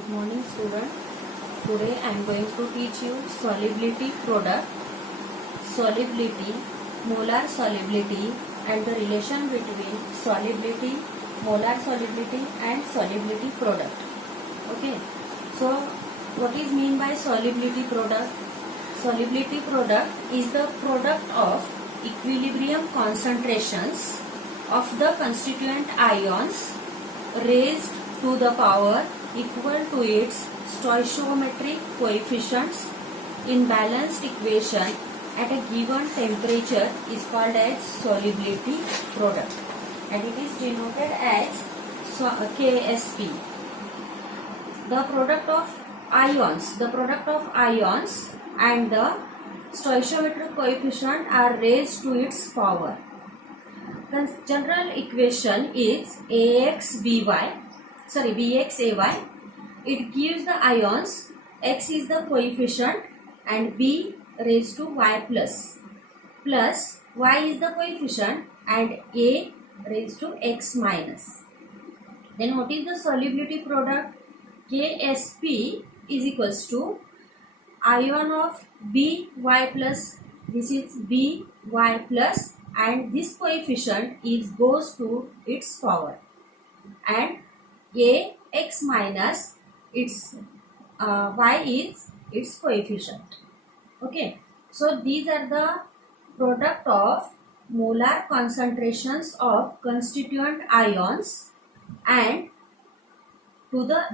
Good morning, student. Today I am going to teach you solubility product, solubility, molar solubility, and the relation between solubility, molar solubility, and solubility product. Okay. So, what is mean by solubility product? Solubility product is the product of equilibrium concentrations of the constituent ions raised to the power equal to its stoichiometric coefficients in balanced equation at a given temperature is called as solubility product, and it is denoted as KSP. The product of ions and the stoichiometric coefficient are raised to its power. The general equation is Bxay. It gives the ions, X is the coefficient and B raised to Y plus Y is the coefficient and A raised to X minus. Then what is the solubility product? KSP is equals to ion of By plus, this is By plus, and this coefficient goes to its power, and Ax minus its y is its coefficient. Okay, so these are the product of molar concentrations of constituent ions, and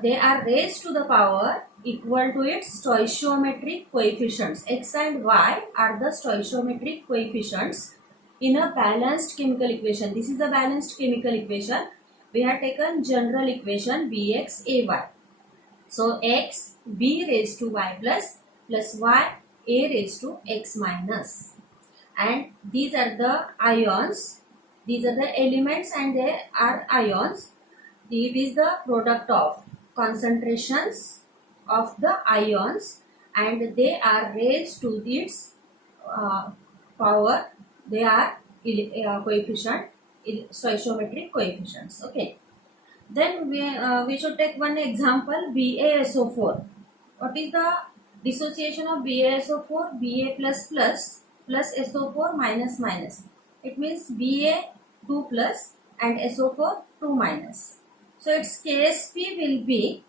they are raised to the power equal to its stoichiometric coefficients. X and y are the stoichiometric coefficients in a balanced chemical equation. This is a balanced chemical equation. We have taken general equation Bxay. So X B raised to Y plus Y A raised to X minus. And these are the ions. These are the elements and they are ions. It is the product of concentrations of the ions and they are raised to its power. They are coefficient, stoichiometric coefficients. Okay. Then we should take one example, BaSO4. What is the dissociation of BaSO4? Ba plus SO4 minus minus. It means Ba 2 plus and SO4 2 minus. So its KSP will be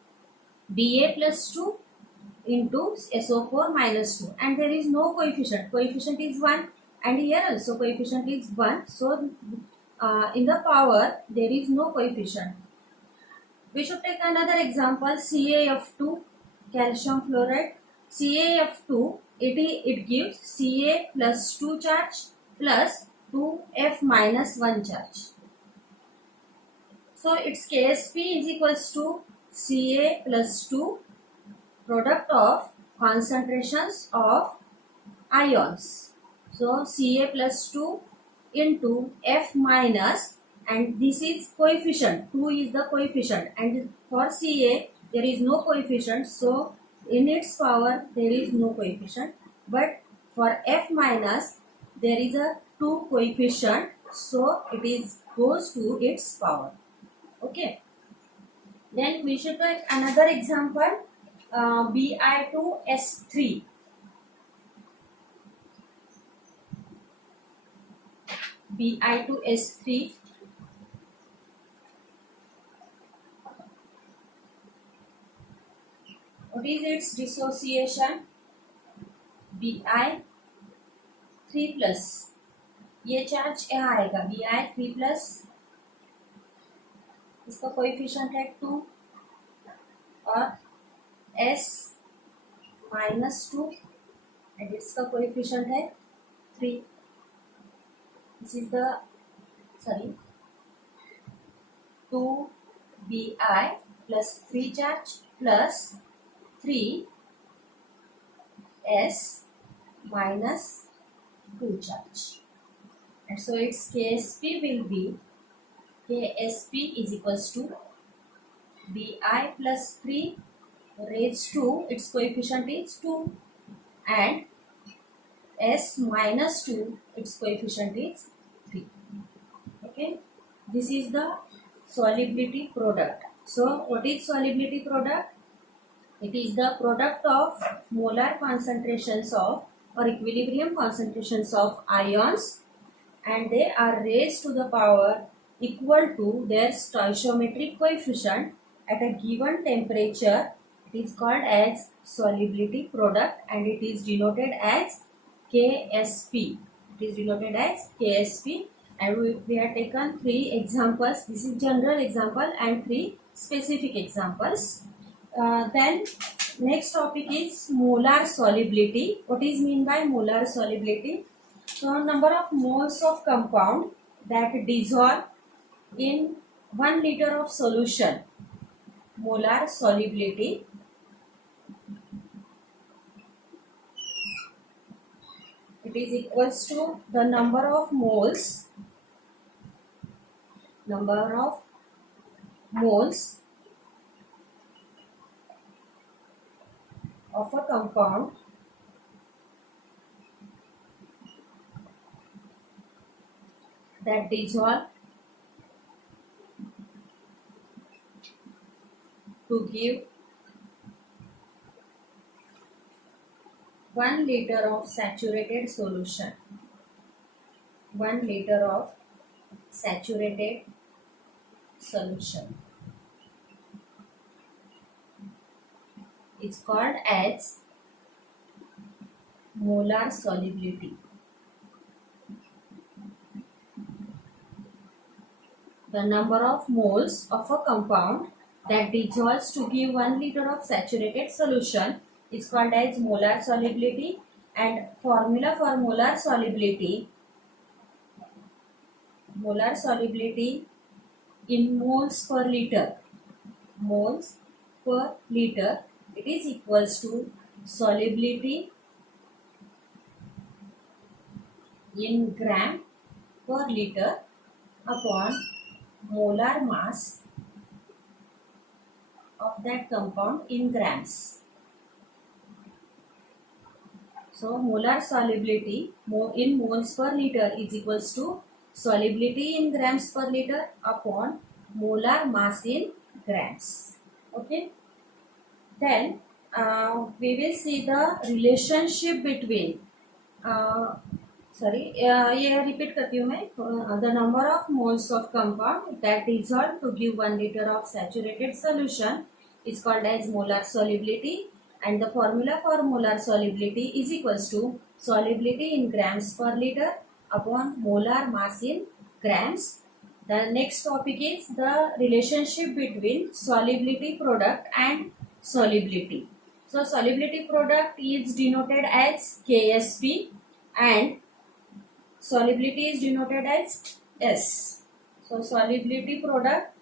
Ba plus 2 into SO4 minus 2, and there is no coefficient. Coefficient is 1, and here also coefficient is 1. So in the power there is no coefficient. We should take another example, CaF2, calcium fluoride. CaF2, it gives Ca plus 2 charge plus 2F minus 1 charge. So its KSP is equals to Ca plus 2, product of concentrations of ions. So Ca plus 2 into F minus, and this is coefficient, 2 is the coefficient, and for Ca there is no coefficient, so in its power there is no coefficient, but for F minus there is a 2 coefficient, so it goes to its power. Okay. Then we should take another example, Bi2S3. Bi2S3. What is its dissociation? Bi3 plus, ये charge यहाँ आएगा, Bi3 plus, इसका coefficient है 2 और S minus 2 and इसका coefficient है 3. This is the 2Bi plus 3 charge plus 3S minus 2 charge, and so its KSP will be, KSP is equals to Bi plus 3 raised to, its coefficient is 2, and S minus 2, its coefficient is 3. Okay, this is the solubility product. So what is solubility product? It is the product of molar concentrations of or equilibrium concentrations of ions, and they are raised to the power equal to their stoichiometric coefficient at a given temperature. It is called as solubility product and it is denoted as KSP. It is denoted as KSP, and we have taken three examples. This is general example and three specific examples. Then next topic is molar solubility. What is mean by molar solubility? So number of moles of compound that dissolve in 1 liter of solution. Molar solubility. It is equals to the number of moles of a compound that dissolve to give 1 liter of saturated solution. 1 liter of saturated solution. It's called as molar solubility. The number of moles of a compound that dissolves to give 1 liter of saturated solution is called as molar solubility, and formula for molar solubility in moles per liter. Moles per liter, it is equals to solubility in gram per liter upon molar mass of that compound in grams. So molar solubility in moles per liter is equals to solubility in grams per liter upon molar mass in grams. Okay. Then we will see the relationship between ये repeat करती हूँ मैं. The number of moles of compound that dissolve to give 1 liter of saturated solution is called as molar solubility, and the formula for molar solubility is equals to solubility in grams per liter upon molar mass in grams. The next topic is the relationship between solubility product and solubility. So solubility product is denoted as KSP and solubility is denoted as S. So solubility product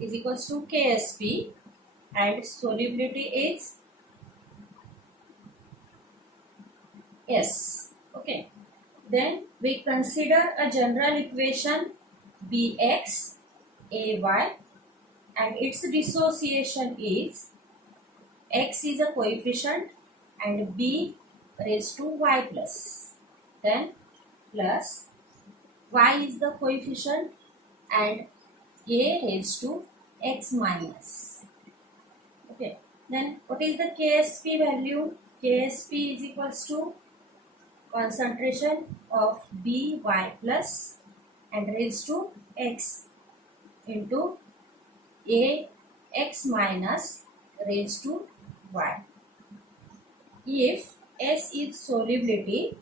is equals to KSP and solubility is S. Okay. Then we consider a general equation Bx Ay and its dissociation is x is a coefficient and b raised to y plus. Then plus y is the coefficient and a raised to x minus. Okay. Then what is the KSP value? KSP is equals to concentration of by plus and raised to x into a x minus raised to y. If S is solubility,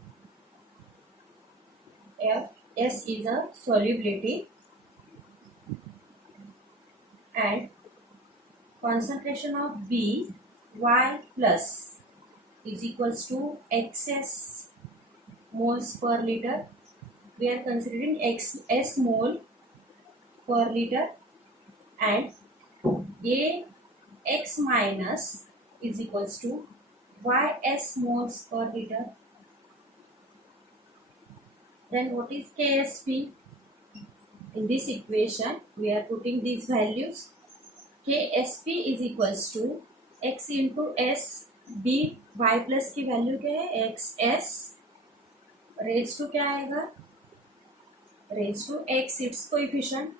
if S is a solubility and concentration of by plus is equals to XS moles per liter. We are considering S mole per liter and A x minus is equals to Ys moles per liter. Then what is KSP? In this equation, we are putting these values. KSP is equals to x into S B y plus की value क्या है XS raise to क्या आएगा raise to x its coefficient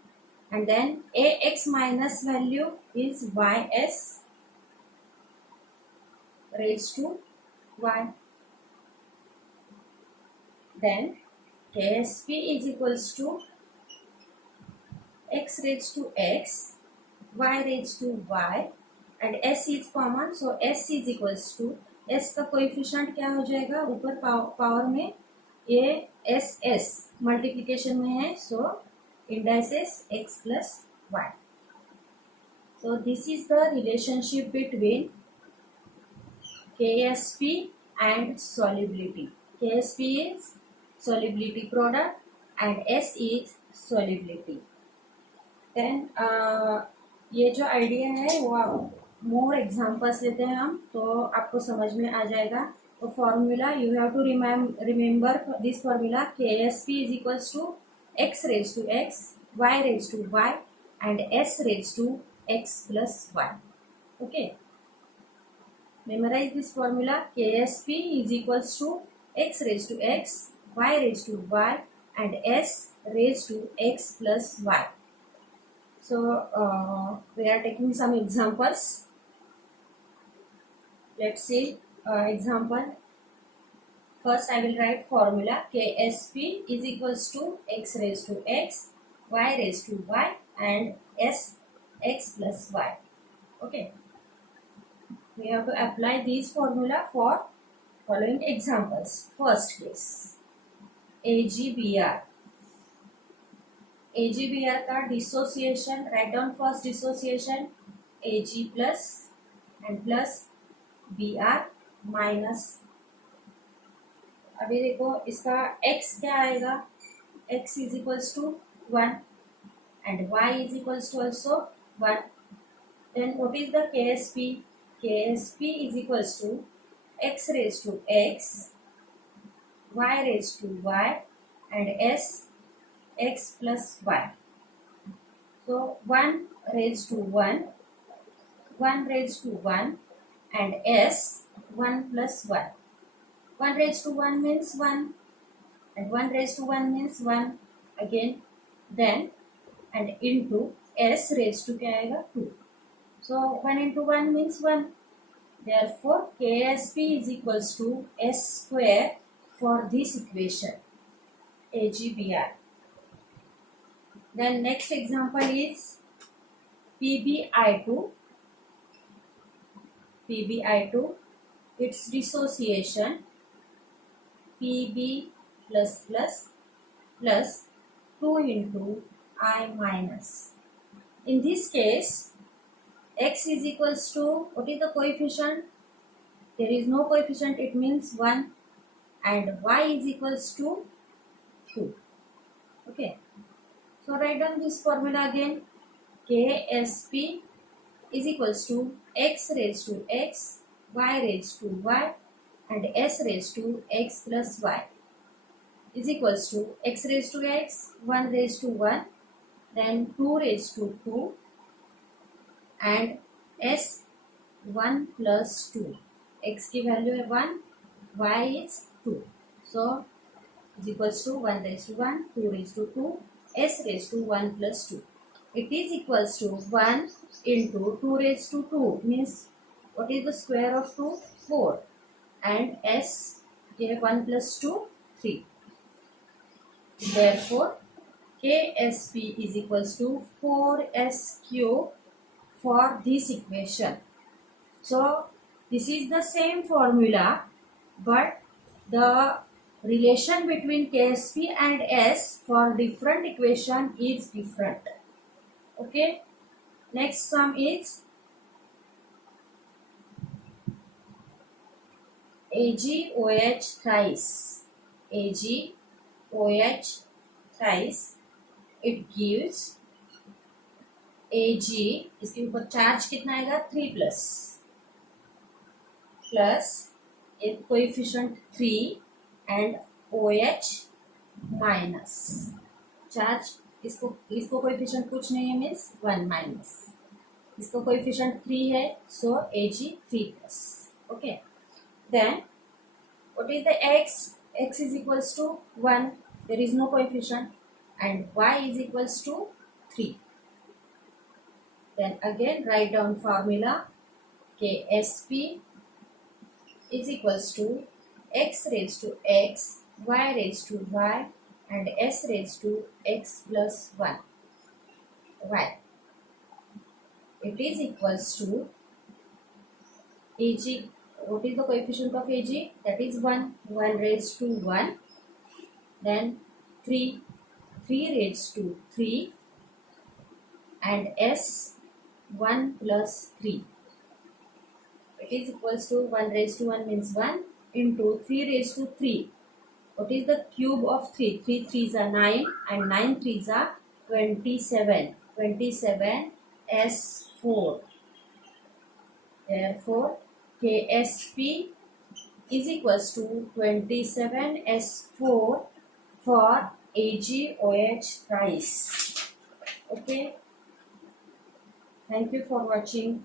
and then ax minus value is ys raised to y. Then ksp is equals to x raised to x, y raised to y, and s is common, so s is equals to, s का coefficient क्या हो जाएगा, ऊपर power में ये S S multiplication में है, सो indices x plus y. So this is the relationship between KSP and solubility. KSP is solubility product and S is solubility. Then ये जो आइडिया है वो मोर एग्जांपल्स लेते हैं हम, तो आपको समझ में आ जाएगा. तो formula you have to remember this formula, KSP is equals to x raised to x, y raised to y and s raised to x plus y. Okay. Memorize this formula. KSP is equals to x raised to x, y raised to y and s raised to x plus y. So we are taking some examples. Let's see example. First I will write formula. KSP is equals to x raised to x, y raised to y and s x plus y. Okay. We have to apply these formula for following examples. First case, AGBR. AGBR का dissociation, write down first dissociation, AG plus and plus BR minus. अभी देखो इसका x क्या आएगा, x is equals to 1 and y is equals to also 1. Then what is the KSP? KSP is equals to x raised to x, y raised to y and s x plus y. So 1 raised to 1, 1 raised to 1 and s 1 plus 1. 1 raised to 1 means 1 and 1 raised to 1 means 1 again, then and into s raised to क्या आएगा 2. So 1 into 1 means 1. Therefore KSP is equals to s square for this equation AGBR. Then next example is PbI2. PbI2, its dissociation Pb plus plus plus 2 into I minus. In this case, x is equals to, what is the coefficient? There is no coefficient, it means 1, and y is equals to 2. Okay. So write down this formula again. KSP is equals to x raised to x, y raised to y and s raised to x plus y is equals to x raised to x, 1 raised to 1, then 2 raised to 2 and s 1 plus 2. X की value है 1, y is 2. So is equals to 1 raised to 1, 2 raised to 2, s raised to 1 plus 2. It is equals to 1 into 2 raised to 2 means what is the square of 2? 4 and s 1 plus 2 3. Therefore KSP is equals to 4s cube for this equation. So this is the same formula, but the relation between KSP and S for different equation is different. Okay. Next sum is AgOH thrice. AgOH thrice. It gives Ag, इसके ऊपर charge कितना आएगा 3 plus एक coefficient 3 and OH minus. Charge इसको coefficient कुछ नहीं है means 1 minus. इसको कोएफिशिएंट 3 है, so Ag 3 plus. Okay. Then what is the x? X is equals to 1. There is no coefficient and y is equals to 3. Then again write down formula. KSP is equals to x raised to x, y raised to y, and s raised to x plus 1 y. It is equals to AG. What is the coefficient of AG? That is 1. 1 raised to 1. Then 3. 3 raised to 3. And S 1 plus 3. It is equals to 1 raised to 1 means 1 into 3 raised to 3. What is the cube of 3? 3 3s are 9 and 9 3s are 27. 27 S4. Therefore, KSP is equals to 27 S4 for AGOH price. Okay. Thank you for watching.